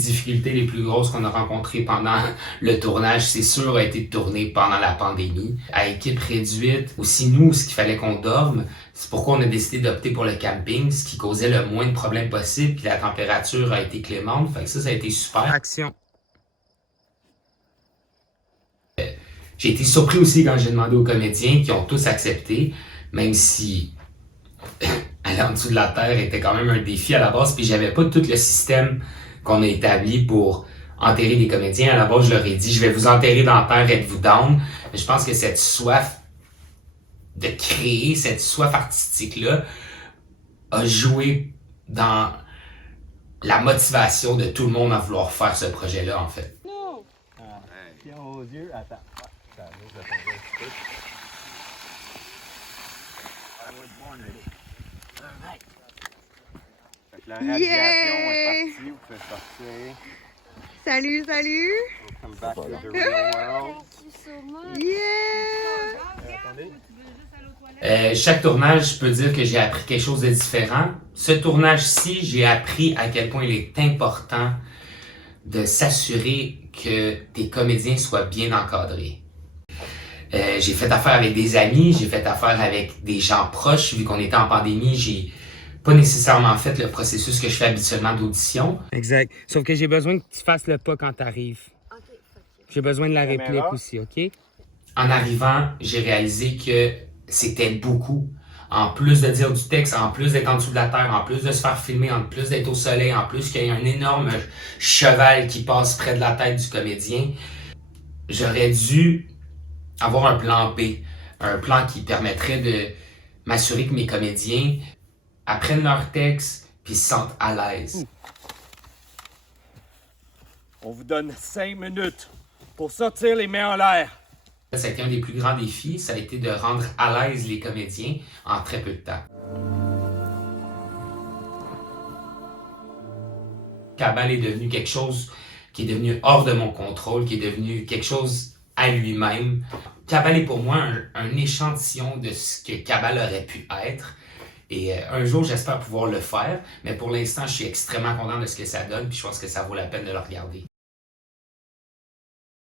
difficultés les plus grosses qu'on a rencontrées pendant le tournage, c'est sûr, a été de tourner pendant la pandémie. À équipe réduite, aussi nous, ce qu'il fallait qu'on dorme, c'est pourquoi on a décidé d'opter pour le camping, ce qui causait le moins de problèmes possible, puis la température a été clémente, fait que ça a été super. Action! J'ai été surpris aussi quand j'ai demandé aux comédiens, qui ont tous accepté, même si aller en dessous de la terre était quand même un défi à la base, puis j'avais pas tout le système qu'on a établi pour enterrer des comédiens. À la base, je leur ai dit, je vais vous enterrer dans la terre, êtes-vous down? Mais je pense que cette soif de créer, cette soif artistique-là, a joué dans la motivation de tout le monde à vouloir faire ce projet-là, en fait. Non! Tiens aux yeux, attends. Ça va tomber un petit peu. La radiation est partie, vous pouvez sortir. Salut, salut! Come back to the real world. Yeah! Chaque tournage, je peux dire que j'ai appris quelque chose de différent. Ce tournage-ci, j'ai appris à quel point il est important de s'assurer que tes comédiens soient bien encadrés. J'ai fait affaire avec des amis, j'ai fait affaire avec des gens proches. Vu qu'on était en pandémie, j'ai pas nécessairement fait le processus que je fais habituellement d'audition. Exact. Sauf que j'ai besoin que tu fasses le pas quand tu arrives. J'ai besoin de la réplique aussi, OK? En arrivant, j'ai réalisé que c'était beaucoup. En plus de dire du texte, en plus d'être en dessous de la terre, en plus de se faire filmer, en plus d'être au soleil, en plus qu'il y a un énorme cheval qui passe près de la tête du comédien, j'aurais dû avoir un plan B, un plan qui permettrait de m'assurer que mes comédiens apprennent leur texte puis se sentent à l'aise. On vous donne 5 minutes pour sortir les mains en l'air. Ça a été un des plus grands défis, ça a été de rendre à l'aise les comédiens en très peu de temps. Cabal est devenu quelque chose qui est devenu hors de mon contrôle, qui est devenu quelque chose à lui-même. Cabal est pour moi un échantillon de ce que Cabal aurait pu être. Et un jour, j'espère pouvoir le faire, mais pour l'instant, je suis extrêmement content de ce que ça donne, puis je pense que ça vaut la peine de le regarder.